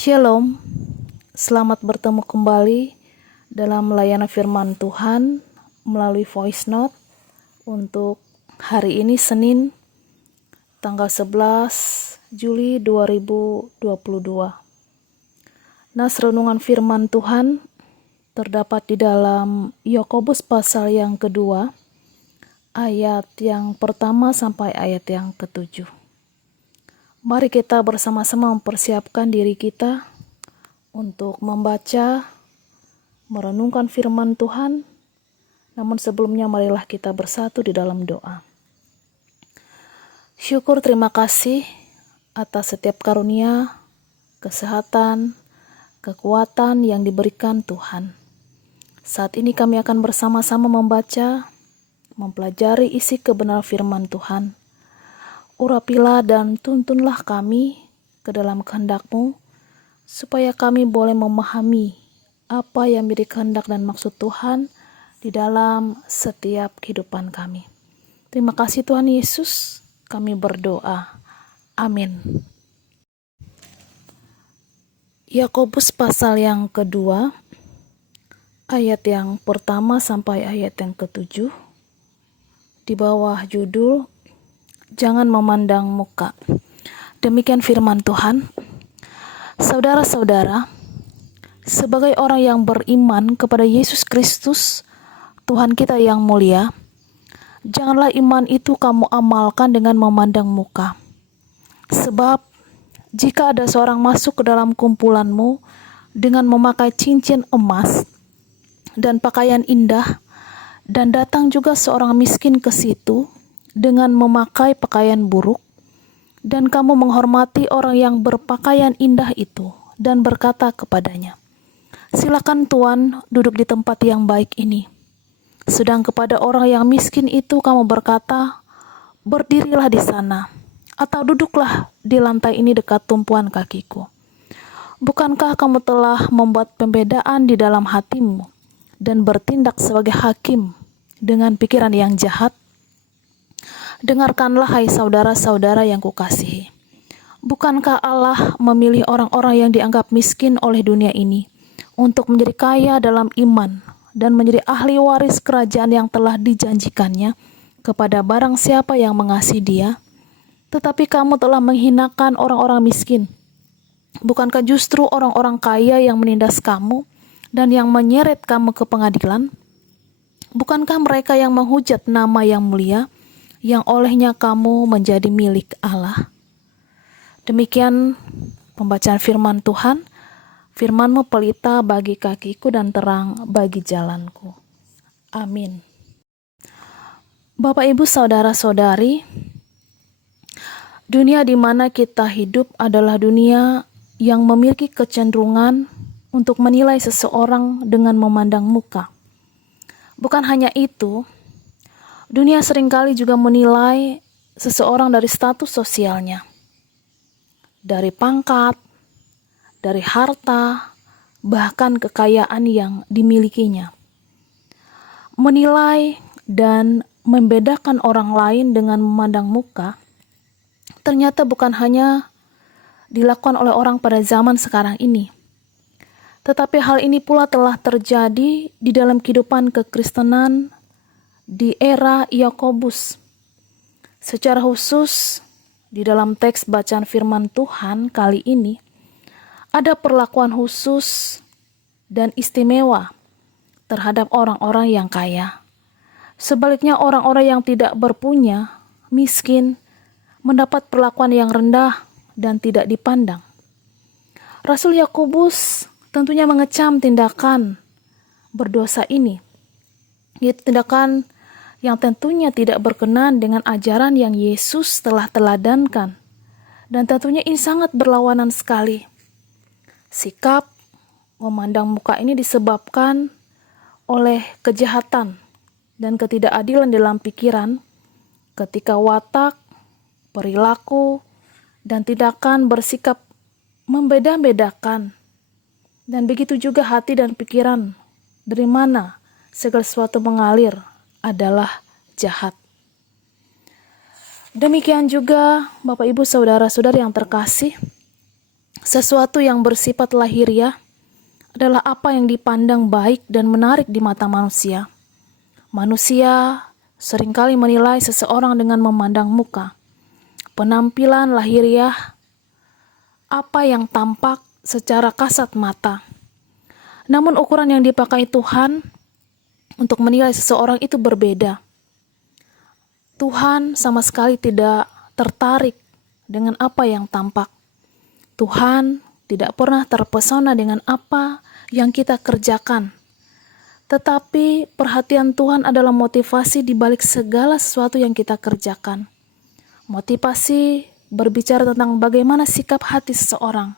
Shalom, selamat bertemu kembali dalam layanan firman Tuhan melalui voice note untuk hari ini Senin tanggal 11 Juli 2022. Nas renungan firman Tuhan terdapat di dalam Yakobus pasal yang kedua, ayat yang pertama sampai ayat yang ketujuh. Mari kita bersama-sama mempersiapkan diri kita untuk membaca, merenungkan firman Tuhan. Namun sebelumnya marilah kita bersatu di dalam doa. Syukur terima kasih atas setiap karunia, kesehatan, kekuatan yang diberikan Tuhan. Saat ini kami akan bersama-sama membaca, mempelajari isi kebenaran firman Tuhan. Urapilah dan tuntunlah kami ke dalam kehendak-Mu, supaya kami boleh memahami apa yang menjadi kehendak dan maksud Tuhan di dalam setiap kehidupan kami. Terima kasih Tuhan Yesus, kami berdoa. Amin. Yakobus pasal yang kedua, ayat yang pertama sampai ayat yang ketujuh, di bawah judul Jangan memandang muka. Demikian firman Tuhan. Saudara-saudara, sebagai orang yang beriman kepada Yesus Kristus, Tuhan kita yang mulia, janganlah iman itu kamu amalkan dengan memandang muka. Sebab, jika ada seorang masuk ke dalam kumpulanmu dengan memakai cincin emas dan pakaian indah, dan datang juga seorang miskin ke situ dengan memakai pakaian buruk, dan kamu menghormati orang yang berpakaian indah itu dan berkata kepadanya, "Silakan Tuan duduk di tempat yang baik ini." Sedang kepada orang yang miskin itu kamu berkata, "Berdirilah di sana," atau "Duduklah di lantai ini dekat tumpuan kakiku." Bukankah kamu telah membuat pembedaan di dalam hatimu dan bertindak sebagai hakim dengan pikiran yang jahat? Dengarkanlah hai saudara-saudara yang kukasihi. Bukankah Allah memilih orang-orang yang dianggap miskin oleh dunia ini untuk menjadi kaya dalam iman dan menjadi ahli waris kerajaan yang telah dijanjikannya kepada barang siapa yang mengasihi Dia? Tetapi kamu telah menghinakan orang-orang miskin. Bukankah justru orang-orang kaya yang menindas kamu dan yang menyeret kamu ke pengadilan? Bukankah mereka yang menghujat nama yang mulia, yang olehnya kamu menjadi milik Allah? Demikian pembacaan firman Tuhan. Firman-Mu pelita bagi kakiku dan terang bagi jalanku. Amin. Bapak, Ibu, saudara-saudari, dunia di mana kita hidup adalah dunia yang memiliki kecenderungan untuk menilai seseorang dengan memandang muka. Bukan hanya itu, dunia seringkali juga menilai seseorang dari status sosialnya, dari pangkat, dari harta, bahkan kekayaan yang dimilikinya. Menilai dan membedakan orang lain dengan memandang muka ternyata bukan hanya dilakukan oleh orang pada zaman sekarang ini, tetapi hal ini pula telah terjadi di dalam kehidupan kekristenan di era Yakobus. Secara khusus, di dalam teks bacaan firman Tuhan kali ini, ada perlakuan khusus dan istimewa terhadap orang-orang yang kaya. Sebaliknya orang-orang yang tidak berpunya, miskin, mendapat perlakuan yang rendah dan tidak dipandang. Rasul Yakobus tentunya mengecam tindakan berdosa ini, yaitu tindakan yang tentunya tidak berkenan dengan ajaran yang Yesus telah teladankan. Dan tentunya ini sangat berlawanan sekali. Sikap memandang muka ini disebabkan oleh kejahatan dan ketidakadilan dalam pikiran ketika watak, perilaku, dan tindakan bersikap membeda-bedakan. Dan begitu juga hati dan pikiran dari mana segala sesuatu mengalir adalah jahat. Demikian juga Bapak Ibu saudara-saudari yang terkasih, Sesuatu yang bersifat lahiriah adalah apa yang dipandang baik dan menarik di mata manusia. Manusia seringkali menilai seseorang dengan memandang muka, penampilan lahiriah, apa yang tampak secara kasat mata. Namun ukuran yang dipakai Tuhan untuk menilai seseorang itu berbeda. Tuhan sama sekali tidak tertarik dengan apa yang tampak. Tuhan tidak pernah terpesona dengan apa yang kita kerjakan. Tetapi perhatian Tuhan adalah motivasi di balik segala sesuatu yang kita kerjakan. Motivasi berbicara tentang bagaimana sikap hati seseorang.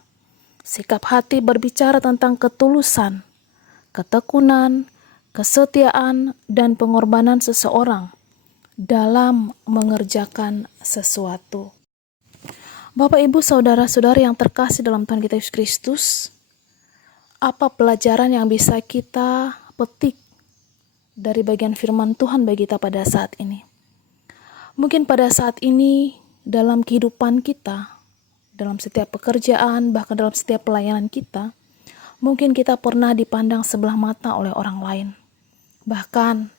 Sikap hati berbicara tentang ketulusan, ketekunan, kesetiaan, dan pengorbanan seseorang dalam mengerjakan sesuatu. Bapak, Ibu, Saudara-saudari yang terkasih dalam Tuhan kita Yesus Kristus, apa pelajaran yang bisa kita petik dari bagian firman Tuhan bagi kita pada saat ini? Mungkin pada saat ini dalam kehidupan kita, dalam setiap pekerjaan, bahkan dalam setiap pelayanan kita, mungkin kita pernah dipandang sebelah mata oleh orang lain. Bahkan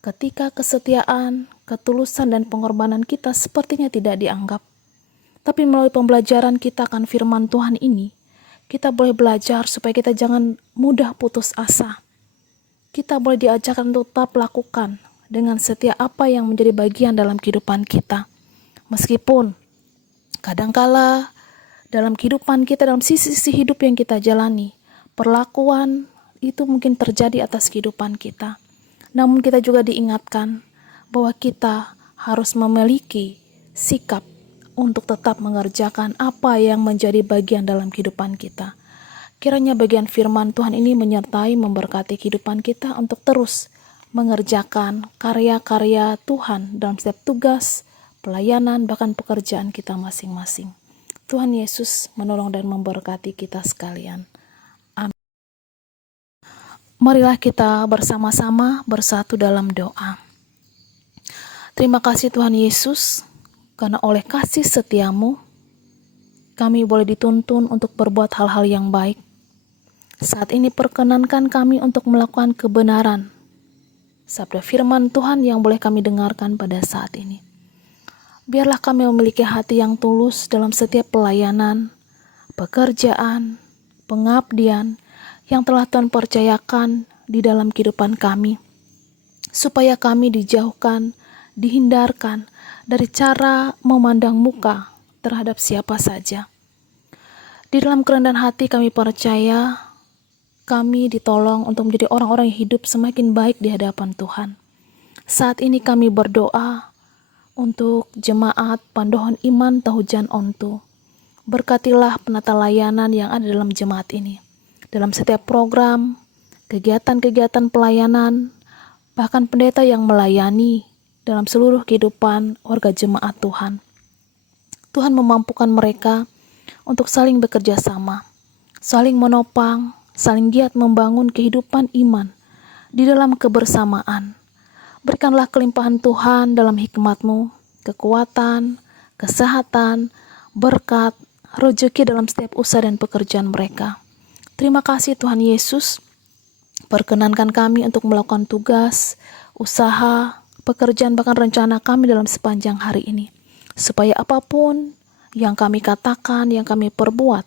ketika kesetiaan, ketulusan, dan pengorbanan kita sepertinya tidak dianggap. Tapi melalui pembelajaran kita akan firman Tuhan ini, kita boleh belajar supaya kita jangan mudah putus asa. Kita boleh diajarkan untuk tetap lakukan dengan setia apa yang menjadi bagian dalam kehidupan kita. Meskipun kadangkala dalam kehidupan kita, dalam sisi-sisi hidup yang kita jalani, perlakuan itu mungkin terjadi atas kehidupan kita. Namun kita juga diingatkan bahwa kita harus memiliki sikap untuk tetap mengerjakan apa yang menjadi bagian dalam kehidupan kita. Kiranya bagian firman Tuhan ini menyertai memberkati kehidupan kita untuk terus mengerjakan karya-karya Tuhan dalam setiap tugas, pelayanan, bahkan pekerjaan kita masing-masing. Tuhan Yesus menolong dan memberkati kita sekalian. Amin. Marilah kita bersama-sama bersatu dalam doa. Terima kasih Tuhan Yesus, karena oleh kasih setiamu, kami boleh dituntun untuk berbuat hal-hal yang baik. Saat ini perkenankan kami untuk melakukan kebenaran. Sabda firman Tuhan yang boleh kami dengarkan pada saat ini. Biarlah kami memiliki hati yang tulus dalam setiap pelayanan, pekerjaan, pengabdian yang telah Tuhan percayakan di dalam kehidupan kami. Supaya kami dijauhkan, dihindarkan dari cara memandang muka terhadap siapa saja. Di dalam kerendahan hati kami percaya, kami ditolong untuk menjadi orang-orang yang hidup semakin baik di hadapan Tuhan. Saat ini kami berdoa untuk jemaat Pandohon Iman Tahujan Ontu. Berkatilah penata layanan yang ada dalam jemaat ini. Dalam setiap program, kegiatan-kegiatan pelayanan, bahkan pendeta yang melayani dalam seluruh kehidupan warga jemaat Tuhan. Tuhan memampukan mereka untuk saling bekerja sama, saling menopang, saling giat membangun kehidupan iman di dalam kebersamaan. Berikanlah kelimpahan Tuhan dalam hikmat-Mu, kekuatan, kesehatan, berkat, rezeki dalam setiap usaha dan pekerjaan mereka. Terima kasih Tuhan Yesus, perkenankan kami untuk melakukan tugas, usaha, pekerjaan, bahkan rencana kami dalam sepanjang hari ini. Supaya apapun yang kami katakan, yang kami perbuat,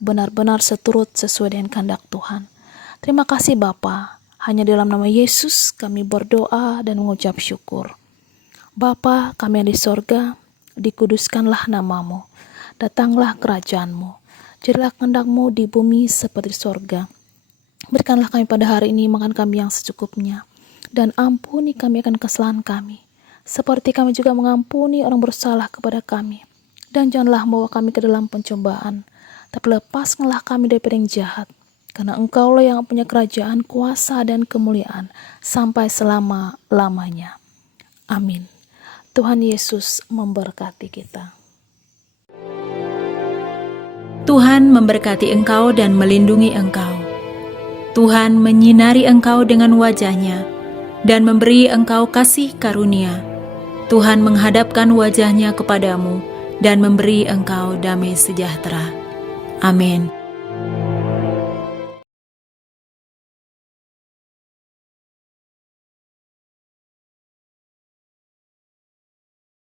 benar-benar seturut sesuai dengan kehendak Tuhan. Terima kasih Bapa. Hanya dalam nama Yesus kami berdoa dan mengucap syukur. Bapa kami yang di sorga, dikuduskanlah nama-Mu. Datanglah kerajaan-Mu. Jadilah kehendak-Mu di bumi seperti di sorga. Berikanlah kami pada hari ini makan kami yang secukupnya. Dan ampuni kami akan kesalahan kami, seperti kami juga mengampuni orang bersalah kepada kami. Dan janganlah membawa kami ke dalam pencobaan, tapi lepaskanlah kami daripada yang jahat. Karena Engkaulah yang punya kerajaan, kuasa, dan kemuliaan sampai selama-lamanya. Amin. Tuhan Yesus memberkati kita. Tuhan memberkati engkau dan melindungi engkau. Tuhan menyinari engkau dengan wajah-Nya dan memberi engkau kasih karunia. Tuhan menghadapkan wajah-Nya kepadamu dan memberi engkau damai sejahtera. Amin.